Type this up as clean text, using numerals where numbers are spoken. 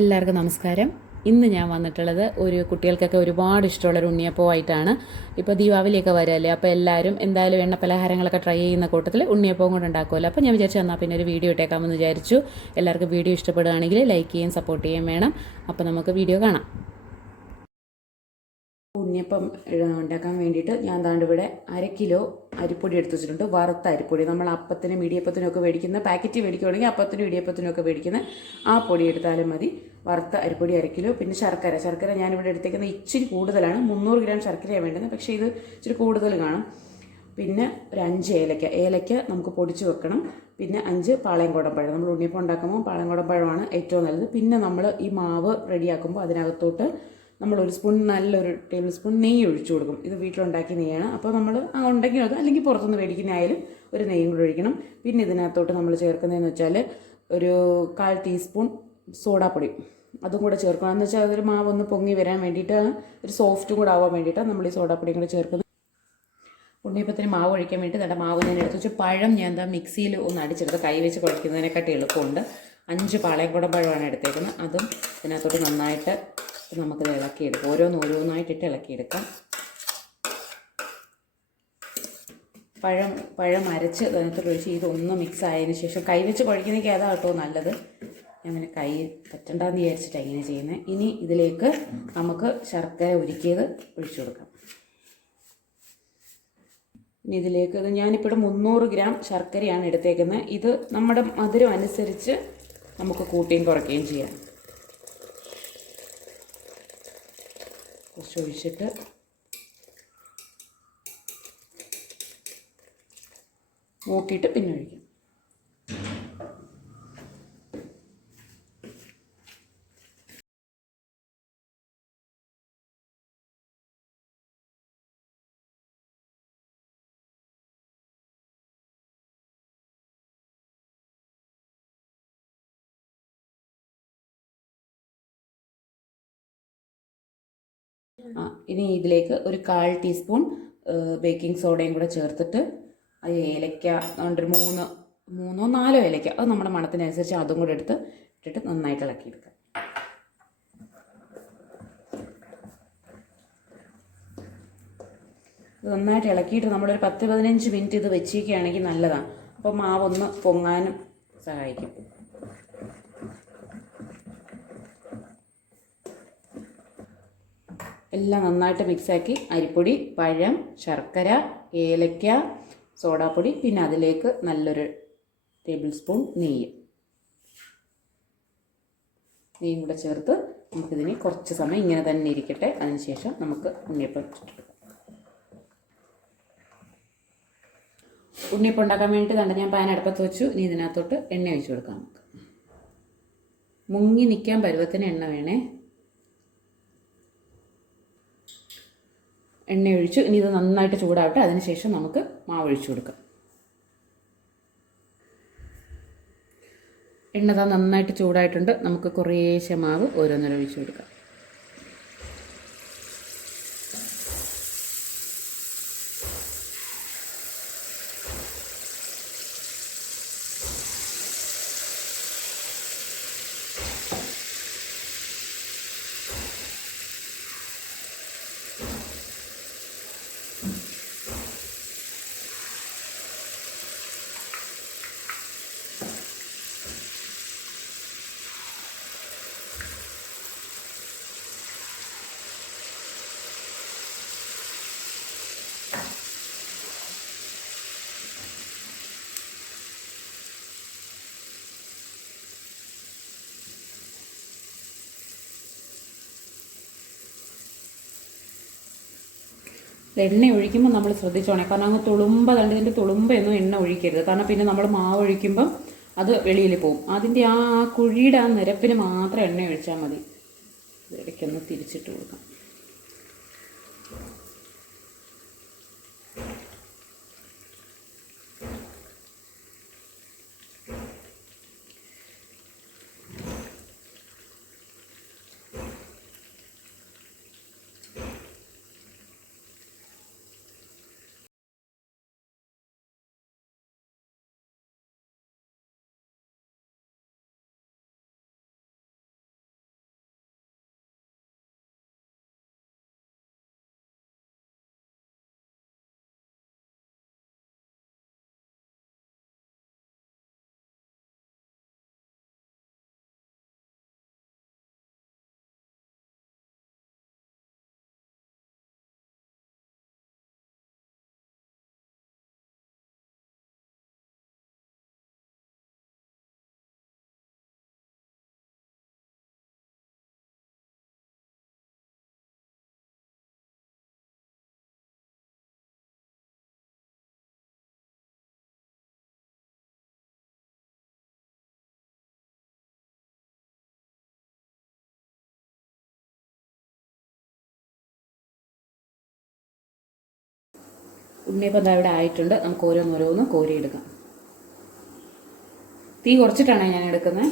എല്ലാവർക്കും നമസ്കാരം. ഇന്ന് ഞാൻ വന്നിട്ടുള്ളത് ഒരു കുട്ടികൾക്കൊക്കെ ഒരുപാട് ഇഷ്ടമുള്ളൊരു ഉണ്ണിയപ്പമായിട്ടാണ്. ഇപ്പോൾ ദീപാവലിയൊക്കെ വരല്ലേ, അപ്പോൾ എല്ലാവരും എന്തായാലും എണ്ണ പലഹാരങ്ങളൊക്കെ ട്രൈ ചെയ്യുന്ന കൂട്ടത്തിൽ ഉണ്ണിയപ്പവും കൂടെ ഉണ്ടാക്കുമല്ലോ. അപ്പോൾ ഞാൻ വിചാരിച്ചു എന്നാൽ പിന്നെ ഒരു വീഡിയോ ഇട്ടേക്കാമെന്ന് വിചാരിച്ചു. എല്ലാവർക്കും വീഡിയോ ഇഷ്ടപ്പെടുകയാണെങ്കിൽ ലൈക്ക് ചെയ്യുകയും സപ്പോർട്ട് ചെയ്യുകയും വേണം. അപ്പോൾ നമുക്ക് വീഡിയോ കാണാം. ഉണ്ണിയപ്പം ഉണ്ടാക്കാൻ വേണ്ടിയിട്ട് ഞാൻ ദാണ്ട് ഇവിടെ 1/2 കിലോ അരിപ്പൊടി എടുത്ത് വെച്ചിട്ടുണ്ട്. വറുത്ത അരിപ്പൊടി, നമ്മൾ അപ്പത്തിനും ഇടിയപ്പത്തിനും ഒക്കെ മേടിക്കുന്ന പാക്കറ്റ് മേടിക്കുകയാണെങ്കിൽ അപ്പത്തിനും ഇടിയപ്പത്തിനും ഒക്കെ മേടിക്കുന്ന ആ പൊടി എടുത്താലും മതി. വറുത്ത അരിപ്പൊടി 1/2 കിലോ. പിന്നെ ശർക്കര ഞാനിവിടെ എടുത്തേക്കുന്നത് ഇച്ചിരി കൂടുതലാണ്, 300 ഗ്രാം ശർക്കരയാണ് വേണ്ടുന്നത്, പക്ഷേ ഇത് ഇച്ചിരി കൂടുതൽ കാണും. പിന്നെ ഒരു 5 ഏലക്ക നമുക്ക് പൊടിച്ച് വെക്കണം. പിന്നെ 5 പാളയംകോടൻ പഴം, നമ്മൾ ഉണ്ണിയപ്പം ഉണ്ടാക്കുമ്പോൾ പാളയംകോടൻ പഴമാണ് ഏറ്റവും നല്ലത്. പിന്നെ നമ്മൾ ഈ മാവ് റെഡിയാക്കുമ്പോൾ അതിനകത്തോട്ട് നമ്മൾ ഒരു സ്പൂൺ, നല്ലൊരു ടേബിൾ സ്പൂൺ നെയ്യ് ഒഴിച്ചു കൊടുക്കും. ഇത് വീട്ടിലുണ്ടാക്കിയ നെയ്യാണ്. അപ്പോൾ നമ്മൾ ഉണ്ടെങ്കിൽ അത്, അല്ലെങ്കിൽ പുറത്തുനിന്ന് മേടിക്കുന്ന ആയാലും ഒരു നെയ്യും കൂടെ ഒഴിക്കണം. പിന്നെ ഇതിനകത്തോട്ട് നമ്മൾ ചേർക്കുന്നതെന്ന് വെച്ചാൽ ഒരു 1/4 ടീസ്പൂൺ സോഡാപ്പൊടി, അതും കൂടെ ചേർക്കണം. എന്ന് വെച്ചാൽ അതൊരു മാവ് ഒന്ന് പൊങ്ങി വരാൻ വേണ്ടിയിട്ടാണ്, ഒരു സോഫ്റ്റും കൂടെ ആവാൻ വേണ്ടിയിട്ടാണ് നമ്മൾ ഈ സോഡാപ്പൊടിയും കൂടെ ചേർക്കുന്നത്. ഉണ്ണിയപ്പത്തിന് മാവ് ഒഴിക്കാൻ വേണ്ടി നല്ല മാവ് ഞാൻ എടുത്ത് വെച്ച്, പഴം ഞാൻ എന്താ മിക്സിയിൽ ഒന്ന് അടിച്ചെടുത്ത് കൈ വെച്ച് കുഴയ്ക്കുന്നതിനെക്കാട്ടി എളുപ്പമുണ്ട്. 5 പാളയംകോടൻ പഴമാണ് എടുത്തേക്കുന്നത്. അതും ഇതിനകത്തോട്ട് നന്നായിട്ട് നമുക്കിത് ഇളക്കിയെടുക്കാം. ഓരോന്നായിട്ടിട്ട് ഇളക്കിയെടുക്കാം. പഴം അരച്ച് അതിനകത്തോട്ട് ഒഴിച്ച് ഇതൊന്ന് മിക്സ് ആയതിനു ശേഷം കൈ വെച്ച് കുഴയ്ക്കുന്നതൊക്കെ അതാ കേട്ടോ നല്ലത്. അങ്ങനെ കൈ പറ്റണ്ടെന്ന് വിചാരിച്ചിട്ടാണ് ഇങ്ങനെ ചെയ്യുന്നത്. ഇനി ഇതിലേക്ക് നമുക്ക് ശർക്കര ഉരുക്കിയത് ഒഴിച്ചു കൊടുക്കാം. ഇനി ഇതിലേക്ക് ഞാനിപ്പോൾ 300 ഗ്രാം ശർക്കരയാണ് എടുത്തേക്കുന്നത്. ഇത് നമ്മുടെ മധുരം അനുസരിച്ച് നമുക്ക് കൂട്ടുകയും കുറയ്ക്കുകയും ചെയ്യാം. കുറച്ച് ഒഴിച്ചിട്ട് നോക്കിയിട്ട് പിന്നെ ഒഴിക്കാം. ഇനി ഇതിലേക്ക് ഒരു 1/4 ടീസ്പൂൺ ബേക്കിംഗ് സോഡയും കൂടെ ചേർത്തിട്ട്, ഏലക്ക ഒരു 3 4 ഏലക്ക, അത് നമ്മുടെ മണത്തിനനുസരിച്ച് അതും കൂടെ ഇട്ടിട്ട് നന്നായിട്ട് ഇളക്കിയെടുക്കാം. ഇത് നന്നായിട്ട് ഇളക്കിയിട്ട് നമ്മളൊരു 10-15 മിനിറ്റ് ഇത് വെച്ചിരിക്കുകയാണെങ്കിൽ നല്ലതാണ്. അപ്പോൾ മാവൊന്ന് പൊങ്ങാനും സഹായിക്കും. എല്ലാം നന്നായിട്ട് മിക്സാക്കി, അരിപ്പൊടി, പഴം, ശർക്കര, ഏലക്ക, സോഡാപ്പൊടി, പിന്നെ അതിലേക്ക് നല്ലൊരു ടേബിൾ സ്പൂൺ നെയ്യും കൂടെ ചേർത്ത് നമുക്കിതിനെ കുറച്ച് സമയം ഇങ്ങനെ തന്നെ ഇരിക്കട്ടെ. അതിനുശേഷം നമുക്ക് ഉണ്ണിയപ്പം ഉണ്ടാക്കാൻ വേണ്ടിയിട്ട് കണ്ട ഞാൻ പാൻ അടുപ്പത്ത് വെച്ചു. ഇനി ഇതിനകത്തോട്ട് എണ്ണ ഒഴിച്ചു കൊടുക്കാം. നമുക്ക് മുങ്ങി നിൽക്കാൻ പരുവത്തിന് എണ്ണ വേണേ. എണ്ണ ഒഴിച്ചു. ഇനി ഇത് നന്നായിട്ട് ചൂടാവട്ടെ. അതിനുശേഷം നമുക്ക് മാവ് ഒഴിച്ചു കൊടുക്കാം. എണ്ണ നന്നായിട്ട് ചൂടായിട്ടുണ്ട്. നമുക്ക് കുറേശ്ശെ മാവ് ഓരോന്നോരം ഒഴിച്ചു കൊടുക്കാം. എണ്ണ ഒഴിക്കുമ്പോൾ നമ്മൾ ശ്രദ്ധിച്ചോണേ, കാരണം അങ്ങ് ഇതിൻ്റെ തുളുമ്പൊന്നും എണ്ണ ഒഴിക്കരുത്. കാരണം പിന്നെ നമ്മൾ മാവ് ഒഴിക്കുമ്പം അത് വെളിയിൽ പോകും. അതിൻ്റെ ആ കുഴിയുടെ ആ നിരപ്പിന് മാത്രം എണ്ണ ഒഴിച്ചാൽ മതി. ഇടയ്ക്കൊന്ന് തിരിച്ചിട്ട് കൊടുക്കാം. ഉണ്ണിയപ്പം ദാ ഇവിടെ ആയിട്ടുണ്ട്. നമുക്ക് ഓരോന്നോരോന്ന് കോരിയെടുക്കാം. തീ കുറച്ചിട്ടാണ് ഞാൻ എടുക്കുന്നത്.